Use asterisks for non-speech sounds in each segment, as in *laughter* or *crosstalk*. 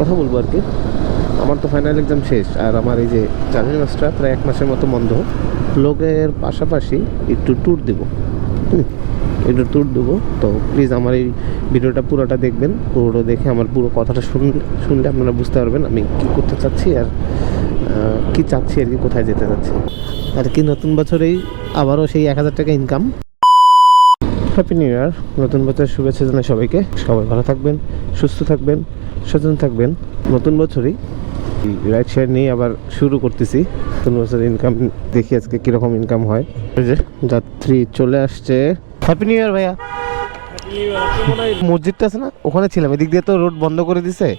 কথা বলব আর কি। আমার তো ফাইনাল এক্সাম শেষ, আর আমার এই যে জানুয়ারি মাসটা প্রায় এক মাসের মতো বন্ধ। ব্লগের পাশাপাশি একটু ট্যুর দেবো। একটু ট্যুর দেবো। তো প্লিজ আমার এই ভিডিওটা পুরোটা দেখবেন, পুরোটা দেখে আমার পুরো কথাটা শুন শুনলে আপনারা বুঝতে পারবেন আমি কী করতে চাচ্ছি আর কি চাচ্ছি আর কি, কোথায় যেতে চাচ্ছি। আর কি নতুন বছরেই আবারও সেই এক হাজার টাকা ইনকাম হ্যাপি নিউ ইয়ার নতুন বছরের শুভেচ্ছা জানাই সবাইকে। সবাই ভালো থাকবেন, সুস্থ থাকবেন। সচেতন থাকবেন। নতুন বছরই রাইড শেয়ার নিয়ে আবার শুরু করতেছি। নতুন বছর ইনকাম দেখি আজকে কীরকম ইনকাম হয়। যে যাত্রী চলে আসছে। হ্যাপি নিউ ইয়ার ভাইয়া। মসজিদটা আছে না? ওখানে ছিলাম। এদিক দিয়ে তো রোড বন্ধ করে দিছে।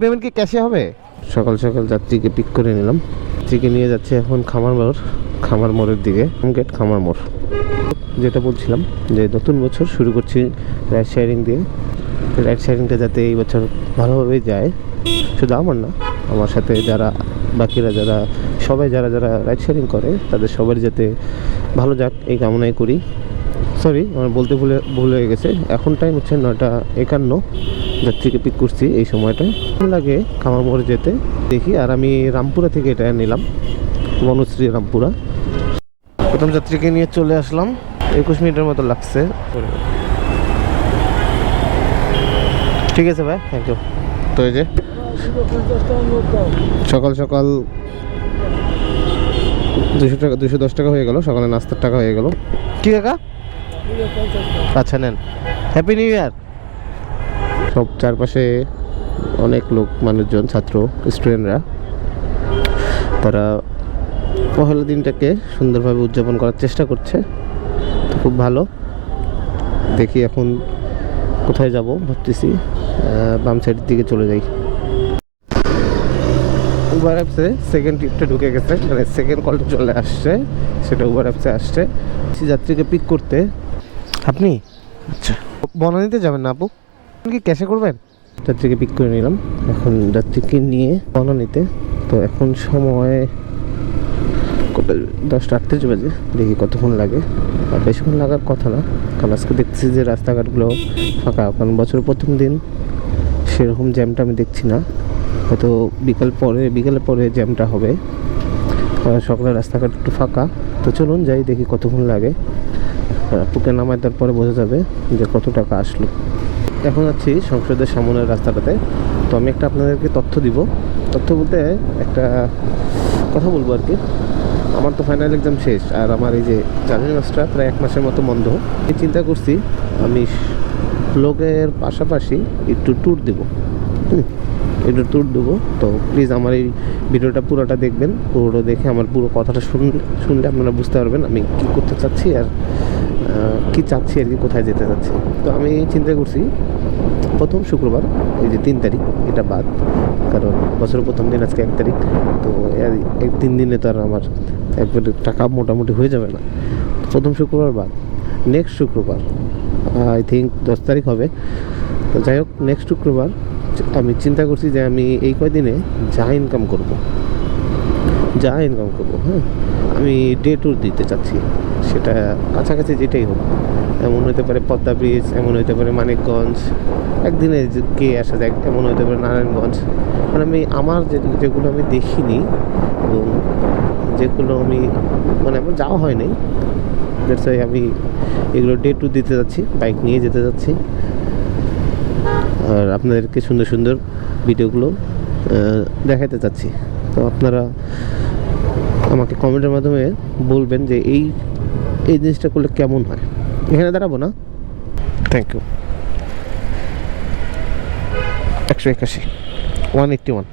পেমেন্ট কি ক্যাশে হবে? সকাল সকাল যাত্রীকে পিক করে নিলাম। যাত্রীকে নিয়ে যাচ্ছে এখন খামার মোড়, খামার মোড়ের দিকে গেট খামার মোড়। যেটা বলছিলাম যে নতুন বছর শুরু করছি রাইড শেয়ারিং দিয়ে। রাইড শেয়ারিংটা যাতে এই বছর ভালোভাবে যায়, শুধু আমার না, আমার সাথে যারা, বাকিরা যারা, সবাই যারা যারা রাইড শেয়ারিং করে, তাদের সবার যাতে ভালো যাক, এই কামনাই করি। সরি আমার বলতে ভুলে, ভুল হয়ে গেছে। এখন টাইম হচ্ছে নয়টা একান্ন, যাত্রীকে পিক করছি এই সময়টায়। ভালো লাগে খামার মোড়ে যেতে? দেখি, আর আমি রামপুরা থেকে এটা নিলাম, বনশ্রী রামপুরা। প্রথম যাত্রীকে নিয়ে চলে আসলাম, একুশ মিনিটের মতো লাগছে। ঠিক আছে ভাই থ্যাংক ইউ তো এই যে সকাল সকাল দুশো টাকা দুশো দশ টাকা হয়ে গেল সকালে নাস্তার টাকা হয়ে গেল। কি কাকা? আচ্ছা নেন। হ্যাপি নিউ ইয়ার সব চারপাশে অনেক লোক মানুষজন ছাত্র স্টুডেন্টরা তারা পহেলা দিনটাকে সুন্দরভাবে উদযাপন করার চেষ্টা করছে। তো খুব ভালো। দেখি এখন কোথায় যাব ভাবতেছি। বাম সাইডের দিকে চলে যাই। উবার অ্যাপসে সেকেন্ড ট্রিপটা ঢুকে গেছে মানে সেকেন্ড কলটা চলে আসছে সেটা উবার অ্যাপসে আসছে। সে যাত্রীকে পিক করতে। আপনি? আচ্ছা। বনানীতে যাবেন না আপু? আপনি কি ক্যাশে করবেন? যাত্রীকে পিক করে নিলাম। এখন যাত্রীকে নিয়ে বনানীতে তো এখন সময় কটা? দশটা আটত্রিশ বাজে। দেখি কতক্ষণ লাগে। আর বেশিক্ষণ লাগার কথা না। কারণ আজকে দেখতেছি যে রাস্তাঘাটগুলো ফাঁকা। কারণ বছরের প্রথম দিন সেরকম জ্যামটা আমি দেখছি না। হয়তো বিকাল পরে বিকালের পরে জ্যামটা হবে। সকালে রাস্তাঘাট একটু ফাঁকা। তো চলুন যাই, দেখি কতক্ষণ লাগে। আর আপুকে নামায় তারপরে বোঝা যাবে যে কত টাকা আসলো। এখন আছি সংসদের সামনের রাস্তাটাতে। তো আমি একটা আপনাদেরকে তথ্য দিব। তথ্য বলতে একটা কথা বলব আর কি। আমার তো ফাইনাল এক্সাম শেষ, আর আমার এই যে জানুয়ারি মাসটা প্রায় এক মাসের মতো বন্ধ। এই চিন্তা করছি আমি ব্লগের পাশাপাশি একটু ট্যুর দেবো। একটু ট্যুর দেবো। তো প্লিজ আমার এই ভিডিওটা পুরোটা দেখবেন। পুরোটা দেখে আমার পুরো কথাটা শুনলে শুনলে আপনারা বুঝতে পারবেন আমি কী করতে চাচ্ছি আর কী চাচ্ছি আর কি কোথায় যেতে চাচ্ছি। তো আমি চিন্তা করছি, প্রথম শুক্রবার, এই যে তিন তারিখ, এটা বাদ। কারণ বছরের প্রথম দিন আজকে এক তারিখ, তো এই তিন দিনে তো আর আমার একবারে টাকা মোটামুটি হয়ে যাবে না। প্রথম শুক্রবার বাদ। নেক্সট শুক্রবার আই থিঙ্ক দশ তারিখ হবে। তো যাই হোক নেক্সট শুক্রবার আমি চিন্তা করছি যে আমি এই কয়দিনে যা ইনকাম করব। যা ইনকাম করব হ্যাঁ? আমি ডে ট্যুর দিতে চাচ্ছি। সেটা কাছাকাছি যেটাই হোক। এমন হতে পারে পদ্মা ব্রিজ এমন হতে পারে মানিকগঞ্জ, একদিনে কে আসা যায়, এমন হতে পারে নারায়ণগঞ্জ। মানে আমি, আমার যেগুলো আমি দেখিনি এবং যেগুলো আমি মানে আমার যাওয়া হয়নি দ্যাটস ওয়াই আমি এগুলো ডে টু দিতে যাচ্ছি বাইক নিয়ে যেতে যাচ্ছি। আর আপনাদেরকে সুন্দর সুন্দর ভিডিওগুলো দেখাতে চাচ্ছি তো আপনারা আমাকে কমেন্টের মাধ্যমে বলবেন যে এই এই জিনিসটা করলে কেমন হয়? এখানে দাঁড়াবো না? থ্যাংক ইউ একশো একাশি। ওয়ান এইট্টি ওয়ান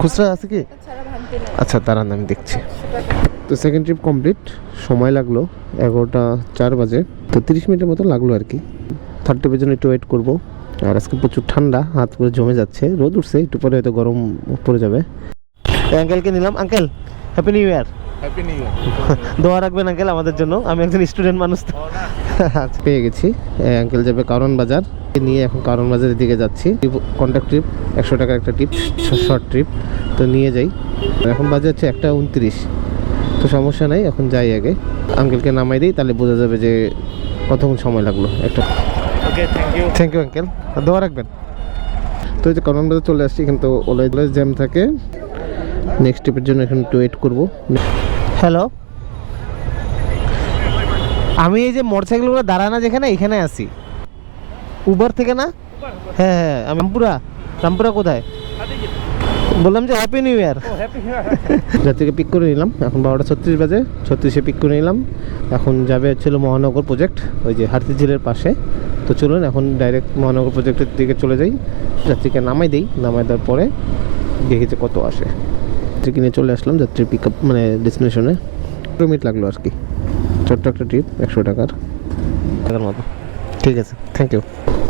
খুচরা আছে কি? আচ্ছা দাঁড়ান আমি দেখছি। তো সেকেন্ড ট্রিপ কমপ্লিট সময় লাগল এগারোটা চার বাজে তো তিরিশ মিনিটের মতো লাগল আর কি। থার্ড ট্রিপের জন্য একটু ওয়েট করব আর আজকে প্রচুর ঠান্ডা হাত পুরো জমে যাচ্ছে রোদ উঠছে একটু পরে হয়তো গরম পড়ে যাবে। আঙ্কেলকে নিলাম। Uncle happy new year happy new year দোয়া রাখবেন আঙ্কেল আমাদের জন্য আমি একজন স্টুডেন্ট মানুষ তো। *laughs* পেয়ে গেছি। আঙ্কেল যাবে কারণ বাজার। নিয়ে এখন কারণ বাজারের দিকে যাচ্ছি। কন্ট্যাক্ট ট্রিপ একশো টাকার একটা ট্রিপ শর্ট ট্রিপ তো নিয়ে যাই। এখন বাজে হচ্ছে একটা উনত্রিশ। তো সমস্যা নাই এখন যাই আগে। আঙ্কেলকে নামাই দিই তাহলে বোঝা যাবে যে কতক্ষণ সময় লাগল। একটা okay thank you thank you uncle দোয়া রাখবেন। তো এই যে কনন বাজার চলে আসছি কিন্তু ওলাই জ্যাম থাকে। নেক্সট ট্রিপের জন্য এখন একটু ওয়েট করব। হ্যালো আমি এই যে মোটরসাইকেলগুলো দাঁড়ানা যেখানে এখানে আছি। উবার থেকে না? হ্যাঁ হ্যাঁ আমি রামপুরা। রামপুরা কোথায়? বললাম যে হ্যাপি নিউ ইয়ার যাত্রীকে পিক করে নিলাম। এখন বারোটা ছত্রিশ বাজে। ছত্রিশে পিক করে নিলাম। এখন যাবে ছিল মহানগর প্রজেক্ট ওই যে হাতি ঝিলের পাশে। তো চলুন এখন ডাইরেক্ট মহানগর প্রজেক্টের দিকে চলে যাই। যাত্রীকে নামাই দিই। নামাই দেওয়ার পরে দেখি যে কত আসে। যাত্রীকে নিয়ে চলে আসলাম। যাত্রীর পিক আপ মানে ডেস্টিনেশনে দু মিনিট লাগল আর কি ছোট্ট একটা ট্রিপ একশো টাকার। টাকার মতো। ঠিক আছে থ্যাংক ইউ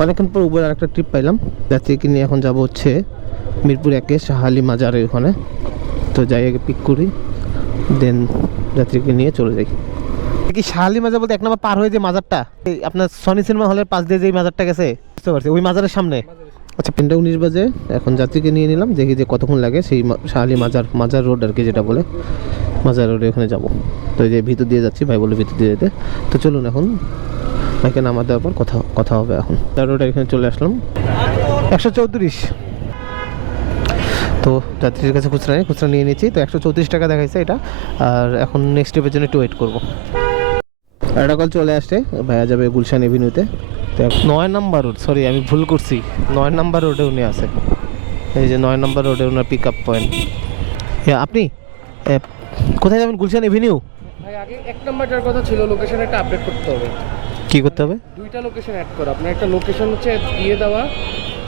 অনেকক্ষণ পর উবের আর একটা ট্রিপ পাইলাম। যাত্রীকে নিয়ে এখন যাব হচ্ছে মিরপুর একে শাহালি মাজারের ওখানে। তো যাই আগে পিক করি দেন যাত্রীকে নিয়ে চলে যাই। কি শাহালি মাজার বলতে এক নম্বর পার হয়ে যে মাজারটা? এই আপনার সনি সিনেমা হলের পাশ দিয়ে যে মাজারটা গেছে বুঝতে পারছি ওই মাজারের সামনে। আচ্ছা তিনটা উনিশ বাজে এখন যাত্রীকে নিয়ে নিলাম দেখি যে কতক্ষণ লাগে সেই শাহালি মাজার মাজার রোড আর কি যেটা বলে মাজার রোডে ওখানে যাব। তো এই যে ভিতর দিয়ে যাচ্ছি ভাই বলে ভিতর দিয়ে যেতে। তো চলুন এখন ভাইকে নামা দেওয়ার পর কথা কথা হবে এখন। তার রোডে এখানে চলে আসলাম। একশো চৌত্রিশ। তো যাত্রীর কাছে খুচরা নেই খুচরা নিয়ে নিচ্ছি। তো একশো চৌত্রিশ টাকা দেখাইছে এটা। আর এখন নেক্সট স্টেপের জন্য একটু ওয়েট করব। একটা কল চলে আসছে ভাইয়া যাবে গুলশান এভিনিউতে তো। নয় নাম্বার রোড সরি আমি ভুল করছি। নয় নাম্বার রোডে উনি আছে। এই যে নয় নাম্বার রোডে ওনার পিক আপ পয়েন্ট হ্যাঁ আপনি? কোথায় যাবেন? গুলশান এভিনিউ ভাই আগে এক কথা ছিল লোকেশন একটা আপডেট করতে হবে। কী করতে হবে? দুইটা লোকেশন অ্যাড করো। আপনার একটা লোকেশন হচ্ছে দিয়ে দেওয়া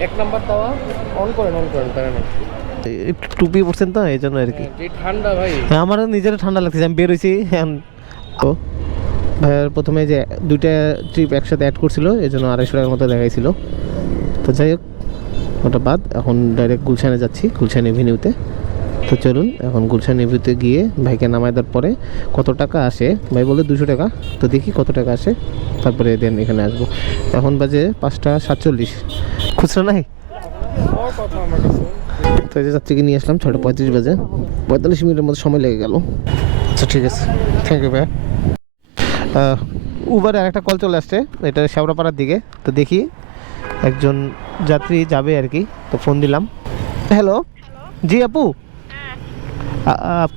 এক নাম্বার দেওয়া অন করেন অন করেন তারা একটু টুপি পড়ছেন তো এই জন্য আর কি। ঠান্ডা ভাই। হ্যাঁ আমারও নিজেরও ঠান্ডা লাগতেছে আমি বেরোইছি তো ভাইয়ার প্রথমে যে দুইটা ট্রিপ একসাথে অ্যাড করছিল এই জন্য আড়াইশো টাকার মতো দেখাইছিল। তো যাই হোক ওটা বাদ এখন ডাইরেক্ট গুলশানে যাচ্ছি গুলশান এভিনিউতে তো চলুন এখন গুলশান এভিনিউতে গিয়ে ভাইকে নামাই দেওয়ার পরে কত টাকা আসে? ভাই বলে দুশো টাকা তো দেখি কত টাকা আসে। তারপরে দেন এখানে আসব। এখন বাজে পাঁচটা সাতচল্লিশ। খুচরা নাই? কথা আমার কাছে। তো এই যে নিয়ে আসলাম ছটা পঁয়ত্রিশ বাজে। পঁয়তাল্লিশ মিনিটের মতো সময় লেগে গেল। আচ্ছা ঠিক আছে। থ্যাংক ইউ ভাইয়া। উবারে আরেকটা কল চলে আসছে। এটা শেওড়াপাড়ার দিকে। তো দেখি একজন যাত্রী যাবে আর কি। তো ফোন দিলাম। হ্যালো জি, আপু?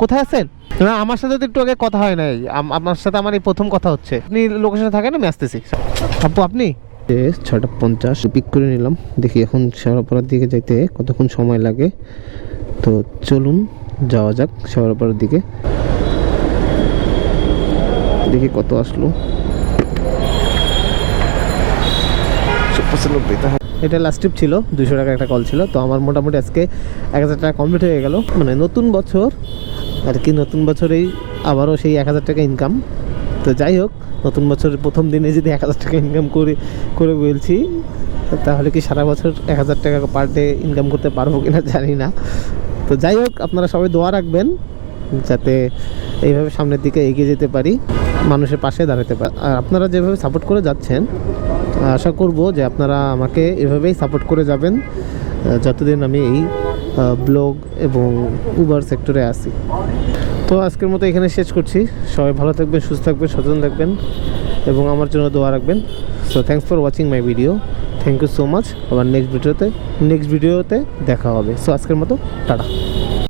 কোথায় আছেন? না, আমার সাথে তো একটু আগে কথা হয় নাই। আপনার সাথে আমার এই প্রথম কথা হচ্ছে। আপনি লোকেশনে থাকেন, আমি আসতেছি। আপু, আপনি? ছটা পঞ্চাশ। পিক করে নিলাম। দেখি এখন শেওড়াপাড়ার দিকে যাইতে কতক্ষণ সময় লাগে। তো চলুন যাওয়া যাক শেওড়াপাড়ার দিকে। দেখি কত আসলো। এটা লাস্ট ট্রিপ ছিল দুশো টাকা একটা কল ছিল। তো আমার মোটামুটি আজকে এক হাজার টাকা কমপ্লিট হয়ে গেল। মানে নতুন বছর আর কি নতুন বছরেই আবারও সেই এক হাজার টাকা ইনকাম তো যাই হোক নতুন বছরের প্রথম দিনে যদি এক হাজার টাকা ইনকাম করে করে বলছি, তাহলে কি সারা বছর এক হাজার টাকা পার ডে ইনকাম করতে পারব কিনা জানি না। তো যাই হোক, আপনারা সবাই দোয়া রাখবেন যাতে এইভাবে সামনের দিকে এগিয়ে যেতে পারি, মানুষের পাশে দাঁড়াতে পারি আর আপনারা যেভাবে সাপোর্ট করে যাচ্ছেন, আশা করব যে আপনারা আমাকে এভাবেই সাপোর্ট করে যাবেন যতদিন আমি এই ব্লগ এবং উবার সেক্টরে আসি তো আজকের মতো এখানে শেষ করছি। সবাই ভালো থাকবেন, সুস্থ থাকবেন, সচেতন থাকবেন এবং আমার জন্য দোয়া রাখবেন। So thanks for watching my video thank you so much আবার নেক্সট ভিডিওতে নেক্সট ভিডিওতে দেখা হবে। সো আজকের মতো, টাটা।